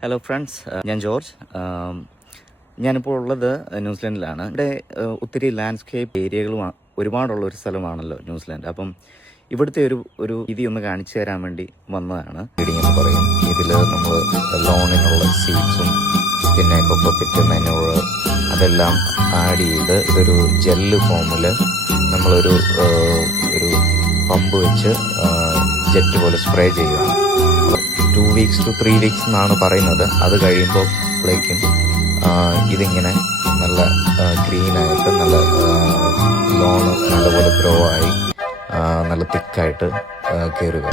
Hello friends, ഞാൻ George. ഞാനിപ്പോൾ ഉള്ളത് ന്യൂസിലൻഡിലാണ്. ഇവിടെ ഒത്തിരി ലാൻഡ്സ്കേപ്പ് ഏരിയകളും ഒരുപാടുള്ള ഒരു സ്ഥലമാണല്ലോ ന്യൂസിലൻഡ്. അപ്പം ഇവിടുത്തെ ഒരു രീതി ഒന്ന് കാണിച്ചു തരാൻ വേണ്ടി വന്നതാണ്. ഫീഡിംഗ് എന്ന് പറയും. ഇതിൽ നമ്മൾ ലോണിനുള്ള സീഡ്സും പിന്നെ കൊക്കോപിറ്റ് മെനൂർ അതെല്ലാം ആഡ് ചെയ്ത് ഇതൊരു ജെല്ല് ഫോമിൽ നമ്മളൊരു പമ്പ് വെച്ച് ജെറ്റ് പോലെ സ്പ്രേ ചെയ്യുകയാണ്. 2 weeks to 3 weeks എന്നാണ് പറയുന്നത്. അത് കഴിയുമ്പോഴേക്കും ഇതിങ്ങനെ നല്ല ഗ്രീനായിട്ട് നല്ല ലോണ് നല്ലപോലെ ഗ്രോ ആയി നല്ല തിക്കായിട്ട് കയറുക.